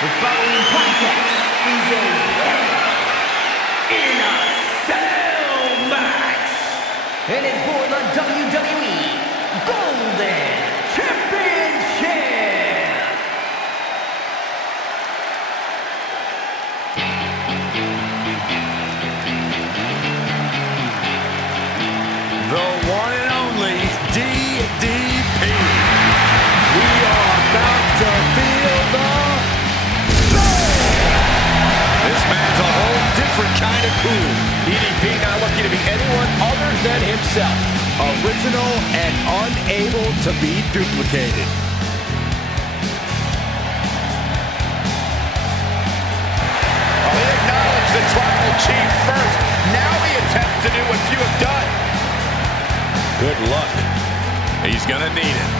The following contest is a in a cell match, and it's for the WWE Golden Championship. The one and only DDP. We are about to feel the This man's a whole different kind of cool. DDP not looking to be anyone other than himself. Original and unable to be duplicated. Oh, he acknowledged the tribal chief first. Now he attempts to do what few have done. Good luck. He's gonna need it.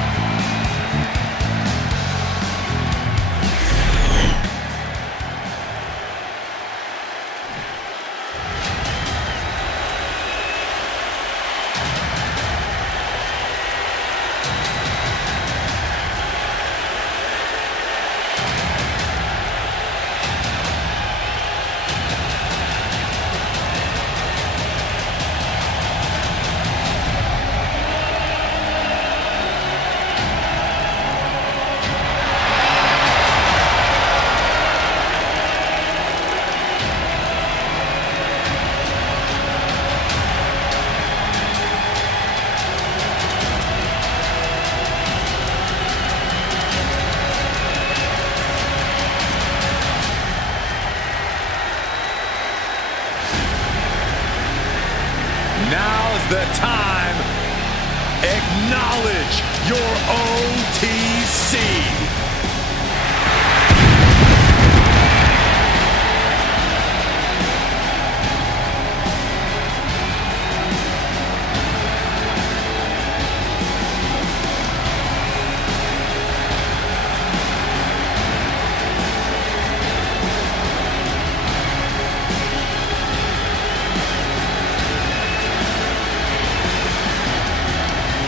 Now's the time. Acknowledge your OTC.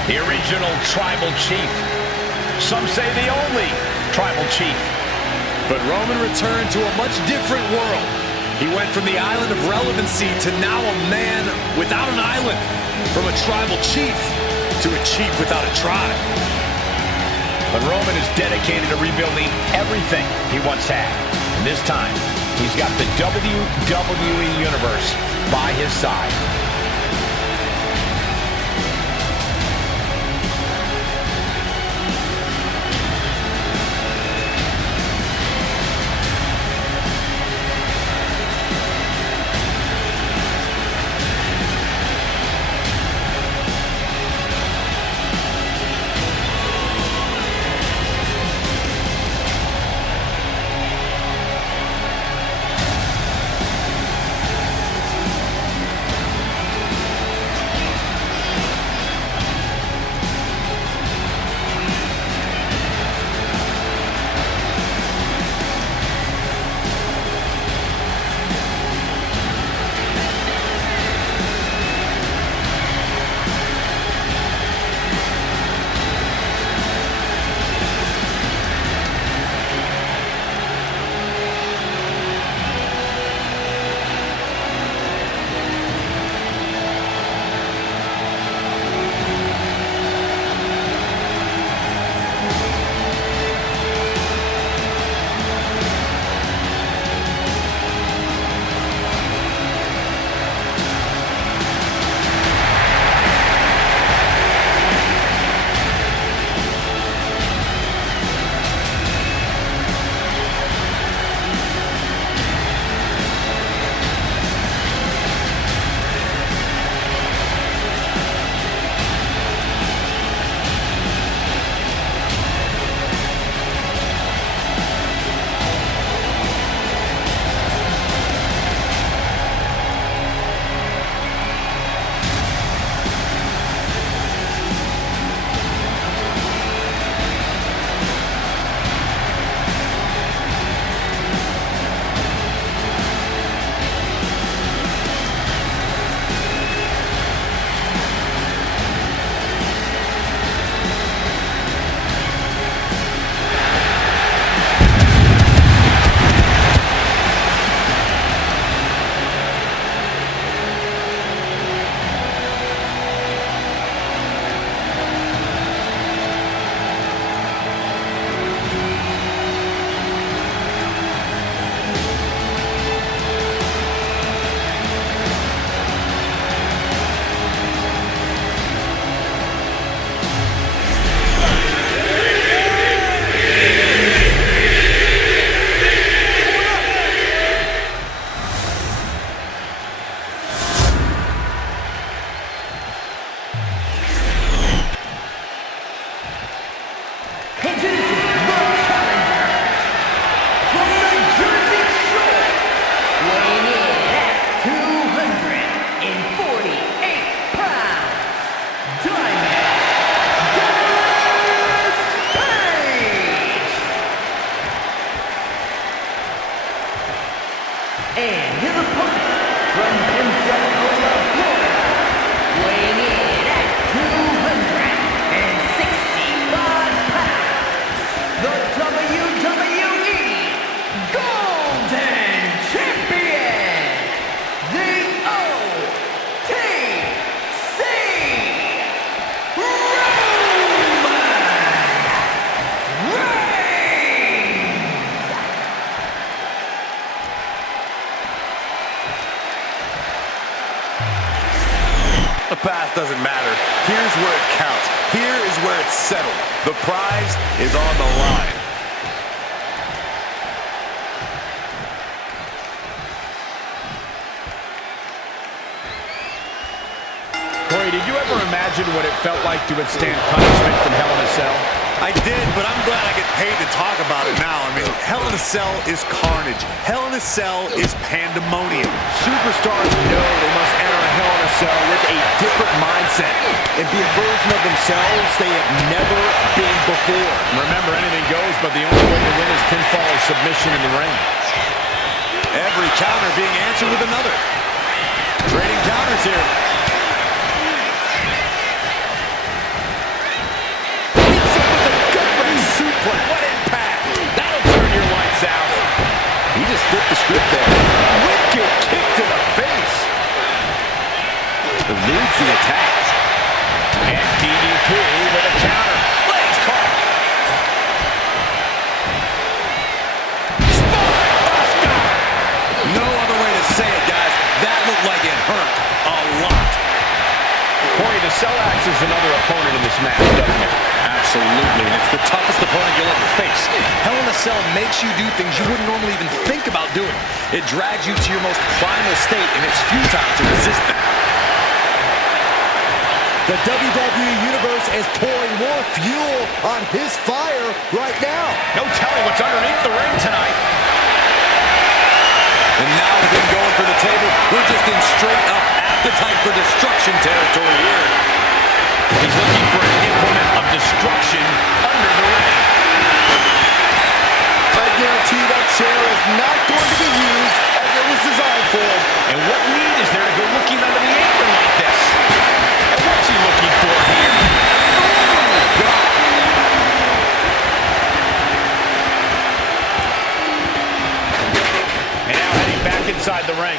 The original tribal chief. Some say the only tribal chief. But Roman returned to a much different world. He went from the island of relevancy to now a man without an island. From a tribal chief to a chief without a tribe. But Roman is dedicated to rebuilding everything he once had. And this time, he's got the WWE Universe by his side. stuff doesn't matter. Here's where it counts. Here is where it's settled. The prize is on the line. Corey, did you ever imagine what it felt like to withstand punishment from Hell in a Cell? I did, but I'm glad I get paid to talk about it now. I mean, Hell in a Cell is carnage. Hell in a Cell is pandemonium. Superstars know they must enter a Hell in a Cell with a different mindset and be a version of themselves they have never been before. Remember, anything goes, but the only way to win is pinfall or submission in the ring. Every counter being answered with another. Trading counters here. What impact! That'll turn your lights out. He just flipped the script there. Wicked kick to the face. Eludes the attack. And DDP with a counter. Legs caught. Spinebuster. No other way to say it, guys. That looked like it hurt a lot. Corey, the Cell Axe is another opponent in this match, doesn't it? Absolutely, and it's the toughest opponent you'll ever face. Hell in a Cell makes you do things you wouldn't normally even think about doing. It drags you to your most primal state, and it's futile to resist that. The WWE Universe is pouring more fuel on his fire right now. No telling what's underneath the ring tonight. And now with him going for the table, we're just in straight-up appetite for destruction territory here. He's looking for an implement of destruction under the ring. I guarantee that chair is not going to be used as it was designed for. And what need is there to go looking under the apron like this? And what's he looking for here? Oh, God. And now heading back inside the ring.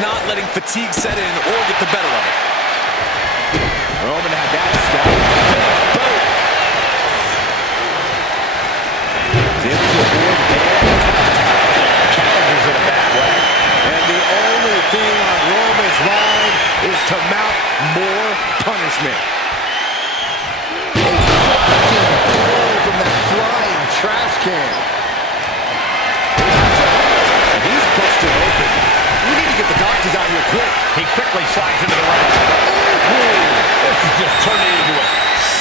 Not letting fatigue set in or get the better of it. Roman had that step. Boom! Able to avoid challenges in a bad way. And the only thing on Roman's mind is to mount more punishment. A fucking blow from that flying trash can. And he's busted open. We need to get the doctors out here quick. He quickly slides into the ring. This is just turning into a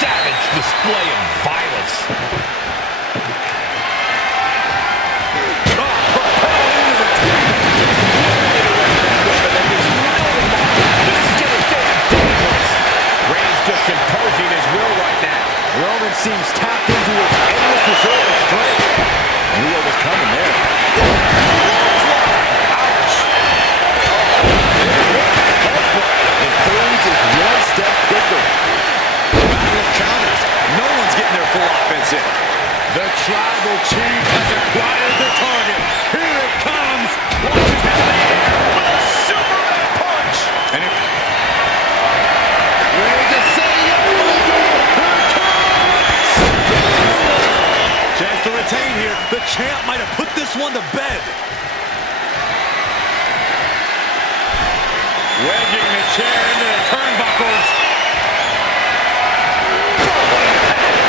savage display of violence. Reigns just imposing his will right now. Roman seems tapped into his endless reserve of strength. Knew what was coming there. One step quicker. Battle of counters. No one's getting their full offense in. The tribal chief has acquired the target. Here it comes. Launches down the air with a Superman punch. And if Ready to say it. Here it comes. chance to retain here, the champ might have put this one to bed. Wedging the chair into the turnbuckles.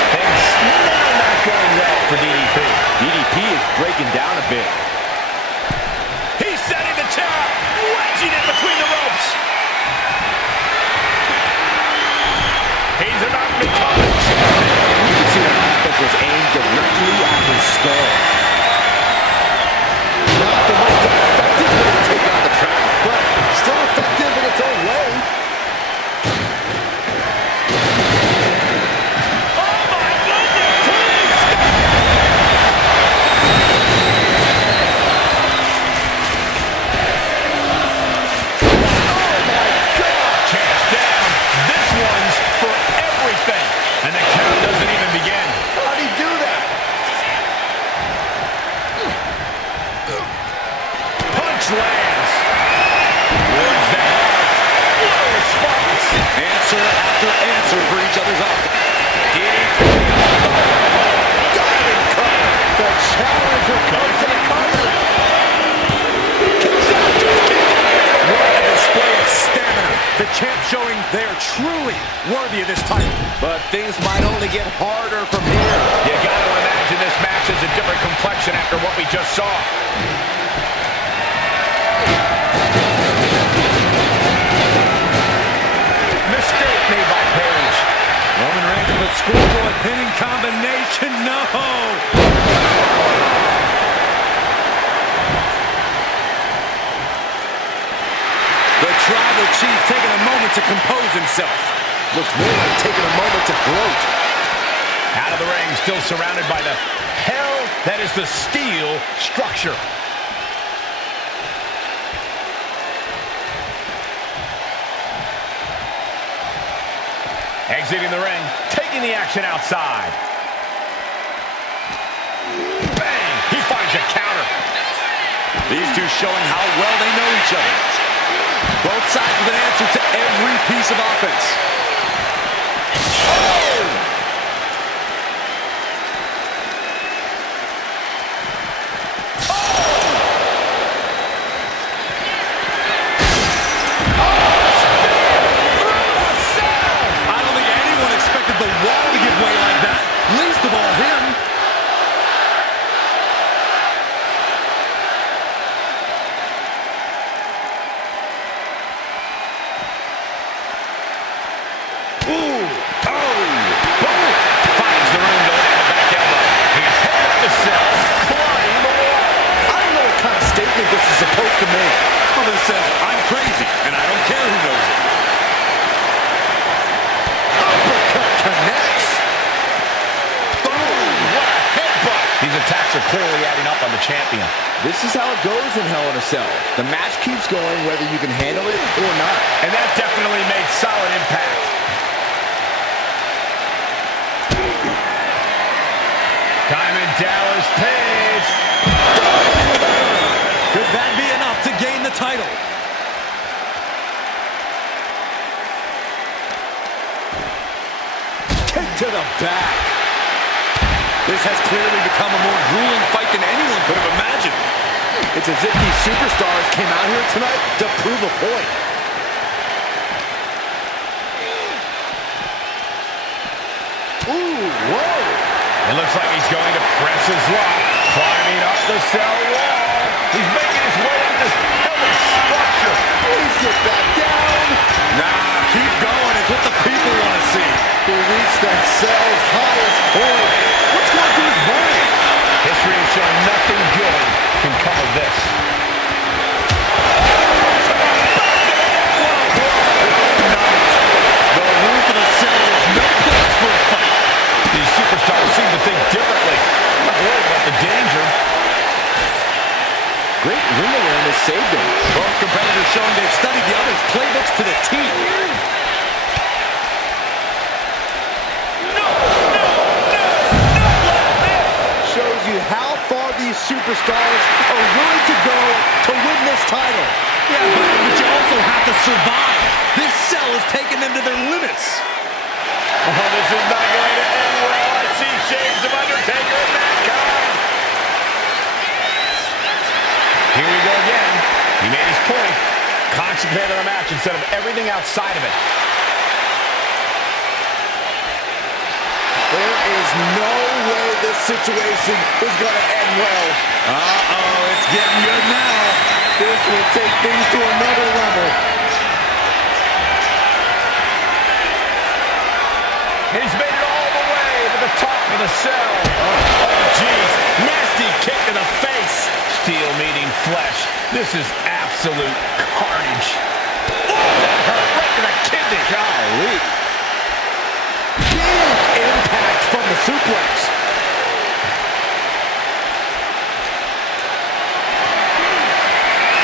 Things now not going well for DDP. DDP is breaking down a bit. He's setting the chair up, wedging it between the ropes. He's about to become a champion. You can see that offense was aimed directly at his skull. Not the most effective way to take out the trap, but still effective in its own way. Oh my goodness! Oh my God! Chance down. This one's for everything. And the count doesn't even begin. How'd he do that? truly worthy of this title. But things might only get harder from here. You got to imagine this match has a different complexion after what we just saw. Mistake made by Page. Roman Reigns with a schoolboy pinning combination. No! The Tribal Chief taking a moment to compose himself. Looks more like taking a moment to gloat. Out of the ring, still surrounded by the hell that is the steel structure. Exiting the ring, taking the action outside. Bang! He finds a counter. These two showing how well they know each other. Both sides with an answer to every piece of offense. Oh! The wall to give way like that. Least of all him. Ooh. Oh. Boom. Finds the room to land a back elbow. He's headed up the cell. Flying the wall. I don't know what kind of statement this is supposed to make. Well, this says, I'm crazy, and I don't care who knows it. Connects. Boom! What a headbutt! These attacks are clearly adding up on the champion. This is how it goes in Hell in a Cell. The match keeps going whether you can handle it or not. And that definitely made solid impact. Diamond Dallas Page. Could that be enough to gain the title? To the back. This has clearly become a more grueling fight than anyone could have imagined. It's as if these superstars came out here tonight to prove a point. Ooh, whoa. It looks like he's going to press his luck, climbing up the cell wall. He's making his way up this hellish structure. Please get back down. Nah, keep going. It's what the people want to see. He reached that cell's highest point. What's going through his brain? History has shown nothing good can come of this. The roof of the cell is no place for a fight. These superstars seem to think differently. I'm not worried about the danger. Great ring awareness saved him. Both competitors showing they've studied the other's playbooks to the T. Shows you how far these superstars are willing to go to win this title. Yeah, but you also have to survive. This cell has taken them to their limits. Oh, this is not going to end well. I see shades of Undertaker and Mankind. Here we go again. He made his point. Concentrate on the match instead of everything outside of it. There is no way this situation is going to end well. Uh-oh, it's getting good now. This will take things to another level. He's made it all the way to the top of the cell. Oh, jeez. Nasty kick to the face. Steel meeting flesh. This is absolute carnage. Oh, that hurt right to the kidney. Golly. Big impact from the suplex.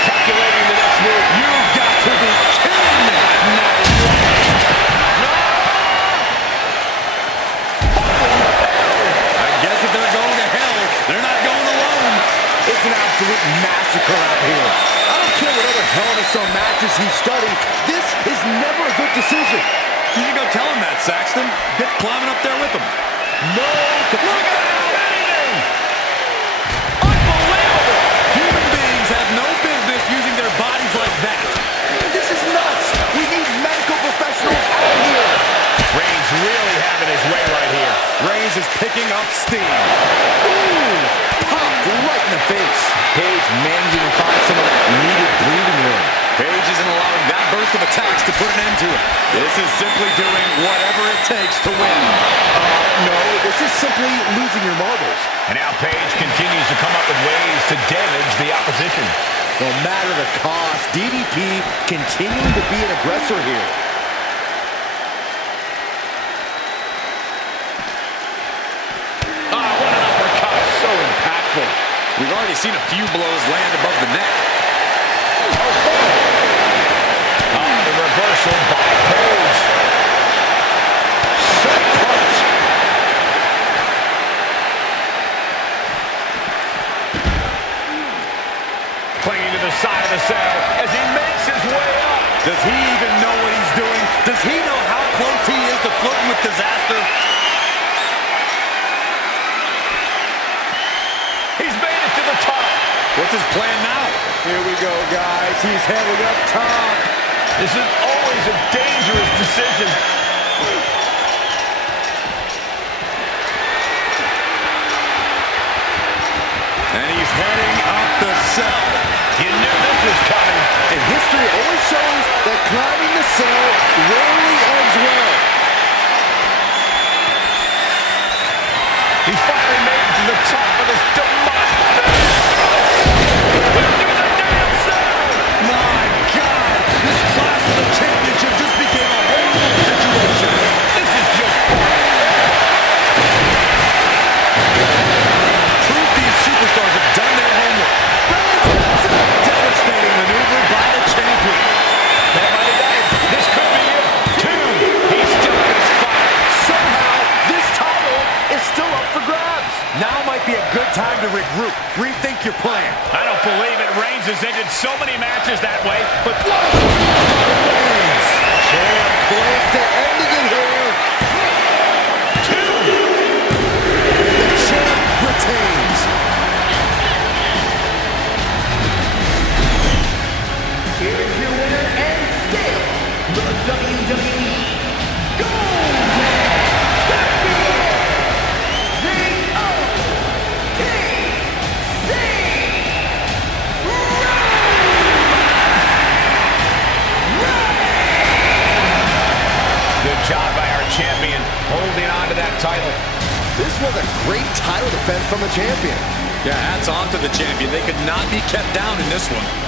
Calculating the next move. You've got to be kidding me. I guess if they're going to hell, they're not going alone. It's an absolute massacre out here. I don't care what other Hell in a Cell matches he studied. This is never a good decision. You should go tell him that, Saxton. Get climbing up there with him. No. Look at that. Anything. Unbelievable. Human beings have no business using their bodies like that. This is nuts. We need medical professionals out is picking up steam. Ooh, popped right in the face. Page managing to find some of that needed breathing room. Page isn't allowing that burst of attacks to put an end to it. This is simply doing whatever it takes to win. No, this is simply losing your marbles. And now Page continues to come up with ways to damage the opposition. No matter the cost, DDP continuing to be an aggressor here. What an uppercut. So impactful. We've already seen a few blows land above the neck. The reversal by Page. Set punch. Clinging to the side of the cell as he makes his way up. Does he even know what he's doing? Does he know how close he is to flirting with disaster? He's made it to the top. What's his plan now? Here we go, guys. He's heading up top. This is always a dangerous decision. And he's heading up the cell. You knew this was coming. And history always shows that climbing the cell rarely ends well. He's finally made it to the top of this demonic thing. Into the damn cell. My God! This clash for the championship just became a horrible situation. This is just Proof these superstars have done their homework. Devastating maneuver by the champion. that might have done it. This could be it. Two. He's still in his fight. Somehow, this title is still up for grabs. Now might be a good time to regroup. Rethink your plan. I don't believe it. Reigns has ended so many matches that way, but Champ close to ending it here. The champ retains. Here is your winner and still the WWE Gold Champion, the OKC good job by our champion holding on to that title. This was a great title defense from the champion. Yeah, hats off to the champion. They could not be kept down in this one.